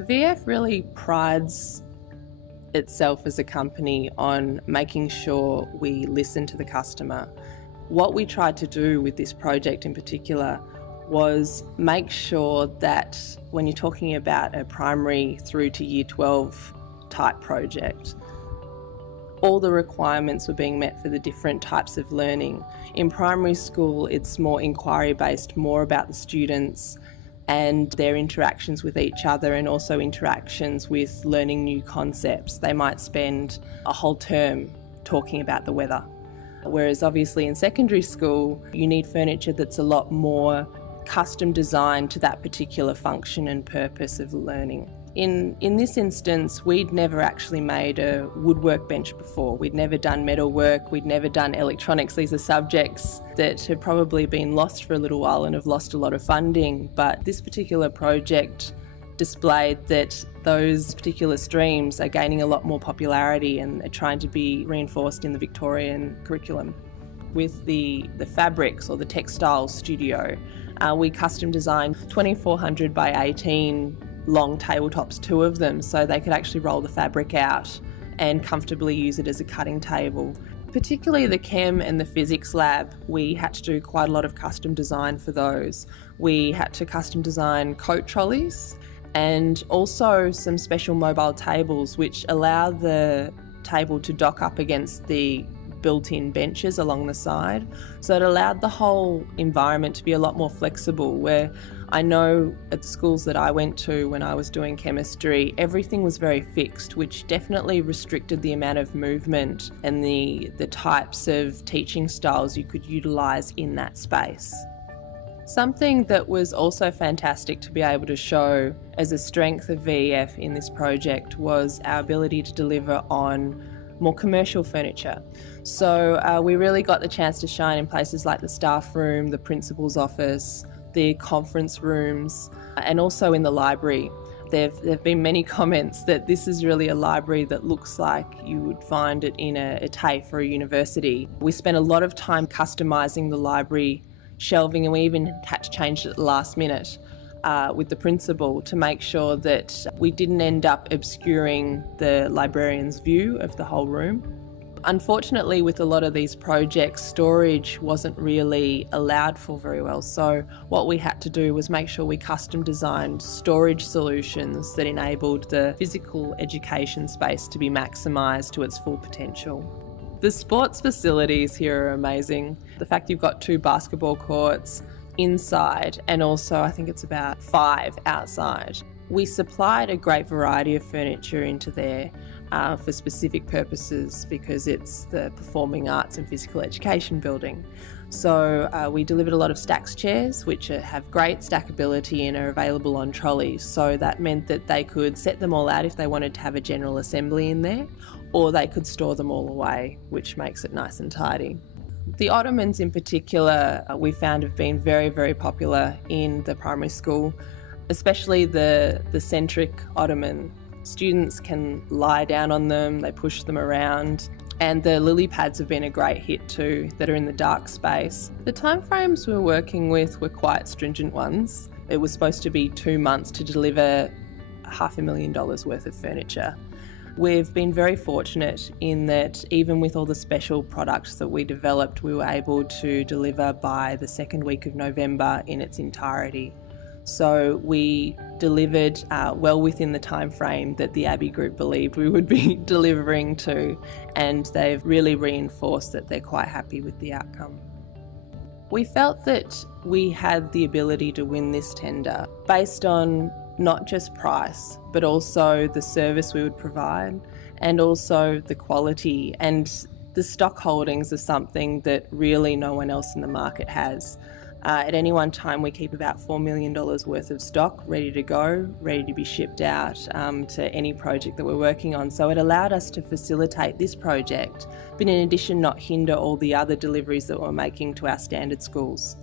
VEF really prides itself as a company on making sure we listen to the customer. What we tried to do with this project in particular was make sure that when you're talking about a primary through to year 12 type project, all the requirements were being met for the different types of learning. In primary school, it's more inquiry-based, more about the students and their interactions with each other, and also interactions with learning new concepts. They might spend a whole term talking about the weather. Whereas obviously in secondary school, you need furniture that's a lot more custom designed to that particular function and purpose of learning. In this instance, we'd never actually made a woodwork bench before. We'd never done metalwork, we'd never done electronics. These are subjects that have probably been lost for a little while and have lost a lot of funding. But this particular project displayed that those particular streams are gaining a lot more popularity and are trying to be reinforced in the Victorian curriculum. With the fabrics or the textile studio, we custom designed 2400 by 18 long tabletops, 2 of them, so they could actually roll the fabric out and comfortably use it as a cutting table. Particularly the chem and the physics lab, we had to do quite a lot of custom design for those. We had to custom design coat trolleys and also some special mobile tables which allow the table to dock up against the built-in benches along the side. So it allowed the whole environment to be a lot more flexible, where I know at the schools that I went to when I was doing chemistry, everything was very fixed, which definitely restricted the amount of movement and the types of teaching styles you could utilise in that space. Something that was also fantastic to be able to show as a strength of VEF in this project was our ability to deliver on more commercial furniture. So we really got the chance to shine in places like the staff room, the principal's office, the conference rooms, and also in the library. There have been many comments that this is really a library that looks like you would find it in a TAFE or a university. We spent a lot of time customising the library shelving, and we even had to change it at the last minute with the principal to make sure that we didn't end up obscuring the librarian's view of the whole room. Unfortunately, with a lot of these projects, storage wasn't really allowed for very well. So what we had to do was make sure we custom designed storage solutions that enabled the physical education space to be maximised to its full potential. The sports facilities here are amazing. The fact you've got 2 basketball courts inside and also I think it's about 5 outside. We supplied a great variety of furniture into there for specific purposes because it's the performing arts and physical education building. So we delivered a lot of stacks chairs which have great stackability and are available on trolleys. So that meant that they could set them all out if they wanted to have a general assembly in there, or they could store them all away, which makes it nice and tidy. The ottomans in particular we found have been very, very popular in the primary school, especially the centric ottoman. Students can lie down on them, they push them around, and the lily pads have been a great hit too, that are in the dark space. The timeframes we were working with were quite stringent ones. It was supposed to be 2 months to deliver $500,000 worth of furniture. We've been very fortunate in that even with all the special products that we developed, we were able to deliver by the 2nd week of November in its entirety. So we delivered well within the time frame that the Abbey Group believed we would be delivering to, and they've really reinforced that they're quite happy with the outcome. We felt that we had the ability to win this tender based on not just price, but also the service we would provide and also the quality, and the stock holdings are something that really no one else in the market has. At any one time we keep about $4 million worth of stock ready to go, ready to be shipped out to any project that we're working on. So it allowed us to facilitate this project, but in addition not hinder all the other deliveries that we're making to our standard schools.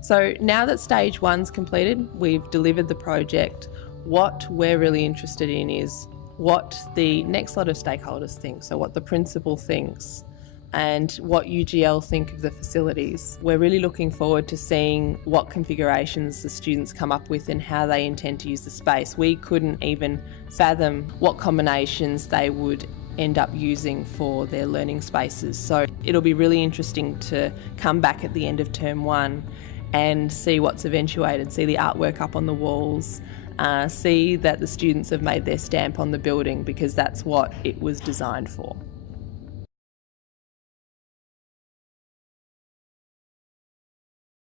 So now that stage 1's completed, we've delivered the project, what we're really interested in is what the next lot of stakeholders think, so what the principal thinks. and what UGL think of the facilities. We're really looking forward to seeing what configurations the students come up with and how they intend to use the space. We couldn't even fathom what combinations they would end up using for their learning spaces. So it'll be really interesting to come back at the end of term 1 and see what's eventuated, see the artwork up on the walls, see that the students have made their stamp on the building, because that's what it was designed for.